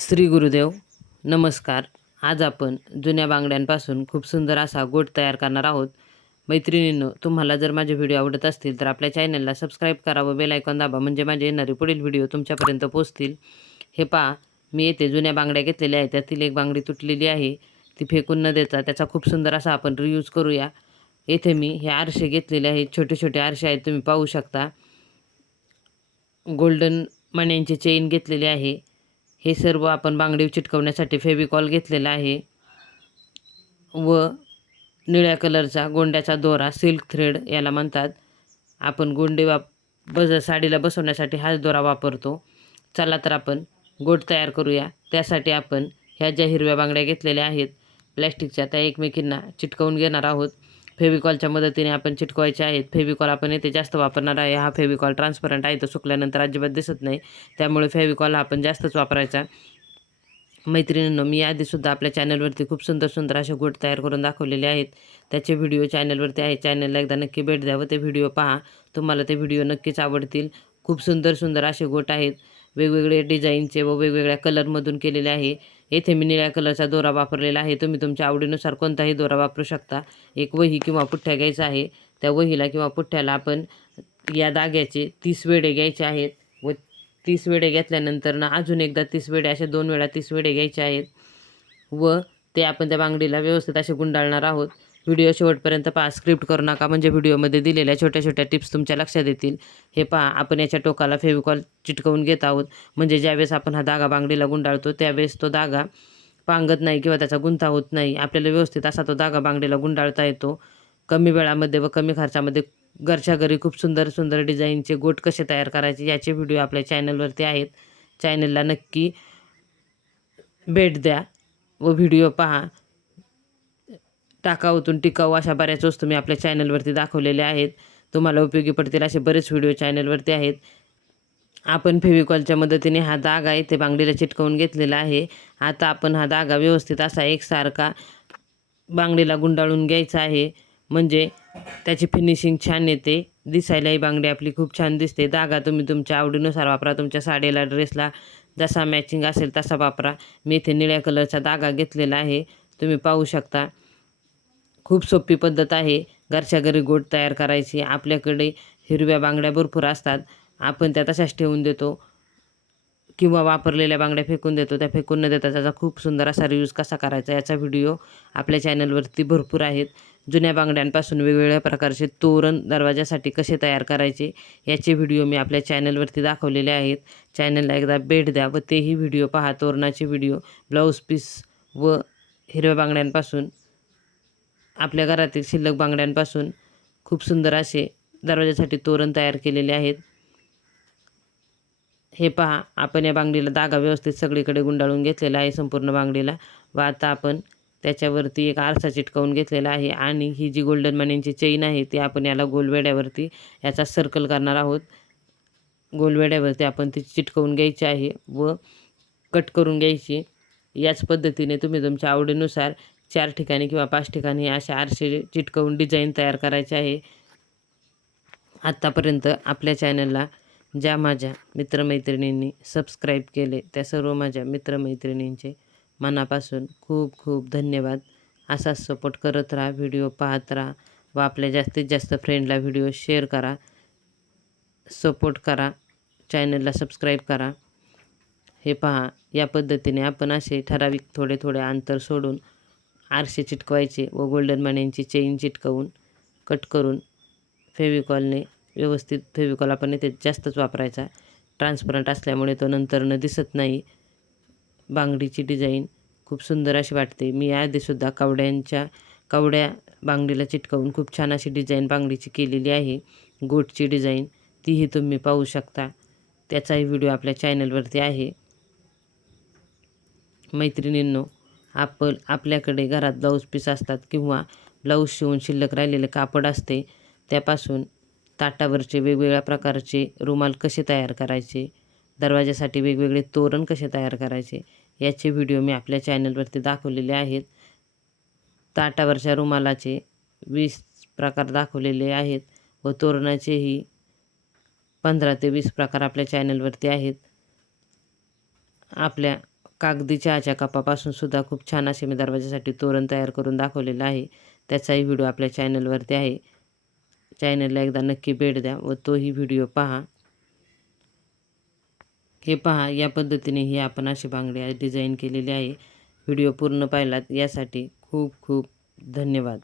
श्री गुरुदेव नमस्कार. आज आपण जुन्या बांगड्यांपासून खूप सुंदर असा गोट तयार करणार आहोत. मैत्रिणींनो तुम्हाला जर माझे व्हिडिओ आवडत असतील तर आपल्या चॅनलला सबस्क्राईब करा व बेल आयकॉन दाबा म्हणजे माझे येणारे पुढील व्हिडिओ तुमच्यापर्यंत पोहोचतील. हे पहा मी येथे जुन्या बांगड्या घेतलेल्या आहेत. त्यातील एक बांगडी तुटलेली आहे. ती फेकून न देता त्याचा खूप सुंदर असा आपण रियूज करूया. येथे मी हे आरसे घेतलेले आहेत. छोटे छोटे आरसे आहेत तुम्ही पाहू शकता. गोल्डन मण्यांची चेन घेतलेली आहे. हे सर्व आपण बांगडी चिटकवण्यासाठी फेविकॉल घेतलेला आहे. व निळ्या कलरचा गोंड्याचा दोरा सिल्क थ्रेड याला म्हणतात. आपण गोंडे वाप बज साडीला बसवण्यासाठी हाच दोरा वापरतो. चला तर आपण गोट तयार करूया. त्यासाठी आपण ह्या ज्या हिरव्या बांगड्या घेतलेल्या आहेत प्लॅस्टिकच्या त्या एकमेकींना चिटकवून घेणार आहोत. फेविकॉलच्या मदतीने आपण चिटकवायचे आहेत. फेविकॉल आपण येथे जास्त वापरणार आहे. हा फेविकॉल ट्रान्सपरंट आहे. तो सुकल्यानंतर अजिबात दिसत नाही. त्यामुळे फेविकॉल हा आपण जास्तच वापरायचा. मैत्रिणींनो मी आधीसुद्धा आपल्या चॅनलवरती खूप सुंदर सुंदर असे गोट तयार करून दाखवलेले आहेत. त्याचे व्हिडिओ चॅनलवरती आहे. चॅनलला एकदा नक्की भेट द्या व ते व्हिडिओ पहा. तुम्हाला ते व्हिडिओ नक्कीच आवडतील. खूप सुंदर सुंदर असे गोट आहेत. वेगवेगळे डिझाईनचे व वेगवेगळ्या कलरमधून केलेले आहे. येथे मी निळ्या कलरचा दोरा वापरलेला आहे. तुम्ही तुमच्या आवडीनुसार कोणताही दोरा वापरू शकता. एक वही किंवा पुठ्ठ्या घ्यायचा आहे. त्या वहीला किंवा पुठ्ठ्याला आपण या दाग्याचे तीस वेडे घ्यायचे आहेत व तीस वेडे घेतल्यानंतर ना अजून एकदा तीस वेडे असे दोन वेळा तीस वेडे घ्यायचे आहेत. व ते आपण त्या बांगडीला व्यवस्थित असे गुंडाळणार आहोत. व्हिडिओ शेवटपर्यंत पहा. स्क्रिप्ट करू नका. म्हणजे व्हिडिओमध्ये दिलेल्या छोट्या छोट्या टिप्स तुमच्या लक्षात येतील. हे पहा. आपण याच्या टोकाला फेविकॉल चिटकवून घेत आहोत. म्हणजे ज्यावेळेस आपण हा धागा बांगडीला गुंडाळतो त्यावेळेस तो धागा पांगत नाही किंवा त्याचा गुंता होत नाही. आपल्याला व्यवस्थित असा तो धागा बांगडीला गुंडाळता येतो. कमी वेळामध्ये व कमी खर्चामध्ये घरच्या घरी खूप सुंदर सुंदर डिझाईनचे गोट कसे तयार करायचे याचे व्हिडिओ आपल्या चॅनलवरती आहेत. चॅनलला नक्की भेट द्या व व्हिडिओ पहा. टाकाऊतून टिकाऊ अशा बऱ्याच वस्तू मी आपल्या चॅनलवरती दाखवलेल्या आहेत. तुम्हाला उपयोगी पडतील असे बरेच व्हिडिओ चॅनलवरती आहेत. आपण फेविकॉलच्या मदतीने हा दागा ते बांगडीला चिटकवून घेतलेला आहे. आता आपण हा दागा व्यवस्थित असा एकसारखा बांगडीला गुंडाळून घ्यायचा आहे. म्हणजे त्याची फिनिशिंग छान येते. दिसायलाही बांगडी आपली खूप छान दिसते. दागा तुम्ही तुमच्या आवडीनुसार वापरा. तुमच्या साडीला ड्रेसला जसा मॅचिंग असेल तसा वापरा. मी इथे निळ्या कलरचा दागा घेतलेला आहे. तुम्ही पाहू शकता. खूप सोपी पद्धत आहे. घरच्या घरी गोट तयार करायची. आपल्याकडे हिरव्या बांगड्या भरपूर असतात. आपण त्या तशाच ठेवून देतो. किंवा वापरलेल्या बांगड्या फेकून देतो. त्या फेकून न देता त्याचा खूप सुंदर असा रियूज कसा करायचा याचा व्हिडिओ आपल्या चॅनलवरती भरपूर आहेत. जुन्या बांगड्यांपासून वेगवेगळ्या प्रकारचे तोरण दरवाजासाठी कसे तयार करायचे याचे व्हिडिओ मी आपल्या चॅनलवरती दाखवलेले आहेत. चॅनलला एकदा भेट द्या व तेही व्हिडिओ पहा. तोरणाचे व्हिडिओ ब्लाऊज पीस व हिरव्या बांगड्यांपासून. आपल्या घरातील शिल्लक बांगड्यांपासून खूप सुंदर असे दरवाजासाठी तोरण तयार केलेले आहेत. हे पहा आपण या बांगडीला धागा व्यवस्थित सगळीकडे गुंडाळून घेतलेला आहे संपूर्ण बांगडीला. व आता आपण त्याच्यावरती एक आरसा चिटकवून घेतलेला आहे आणि ही जी गोल्डन मनीची चेन आहे ती आपण याला गोलवेड्यावरती याचा सर्कल करणार आहोत. गोलवेड्यावरती आपण ती चिटकवून घ्यायची आहे व कट करून घ्यायची. याच पद्धतीने तुम्ही तुमच्या आवडीनुसार चार ठिकाणी किंवा पाच ठिकाणी अशा आरसे चिटकवून डिझाईन तयार करायचे आहे. आत्तापर्यंत आपल्या चॅनलला ज्या माझ्या मित्रमैत्रिणींनी सबस्क्राईब केले त्या सर्व माझ्या मित्रमैत्रिणींचे मनापासून खूप खूप धन्यवाद. असाच सपोर्ट करत राहा व्हिडिओ पाहत राहा व आपल्या जास्तीत जास्त फ्रेंडला व्हिडिओ शेअर करा सपोर्ट करा चॅनलला सबस्क्राईब करा. हे पहा या पद्धतीने आपण असे ठराविक थोडे थोडे अंतर सोडून आरसे चिटकवायचे व गोल्डन मण्यांची चेन चिटकवून कट करून फेविकॉलने व्यवस्थित फेविकॉल आपण ते जास्तच वापरायचा. ट्रान्सपरंट असल्यामुळे तो नंतरनं दिसत नाही. बांगडीची डिझाईन खूप सुंदर अशी वाटते. मी याआधीसुद्धा कवड्यांच्या कवड्या बांगडीला चिटकवून खूप छान अशी डिझाईन बांगडीची केलेली आहे. गोटची डिझाईन तीही तुम्ही पाहू शकता. त्याचाही व्हिडिओ आपल्या चॅनलवरती आहे. मैत्रिणींनो आपण आपल्याकडे घरात ब्लाऊज पीस असतात किंवा ब्लाऊज शिवून शिल्लक राहिलेले कापड असते त्यापासून ताटावरचे वेगवेगळ्या प्रकारचे रुमाल कसे तयार करायचे दरवाजासाठी वेगवेगळे तोरण कसे तयार करायचे याचे व्हिडिओ मी आपल्या चॅनलवरती दाखवलेले आहेत. ताटावरच्या रुमालाचे वीस प्रकार दाखवलेले आहेत व तोरणाचेही पंधरा ते वीस प्रकार आपल्या चॅनलवरती आहेत. आपल्या कागदी चहाच्या कपापासून सुद्धा खूप छान असे मी दरवाजासाठी तोरण तयार करून दाखवलेलं आहे. त्याचाही व्हिडिओ आपल्या चॅनलवरती आहे. चॅनलला एकदा नक्की भेट द्या व तोही व्हिडिओ पहा. हे पहा या पद्धतीने ही आपण अशी बांगडी डिझाईन केलेली आहे. व्हिडिओ पूर्ण पाहिलात यासाठी खूप खूप धन्यवाद.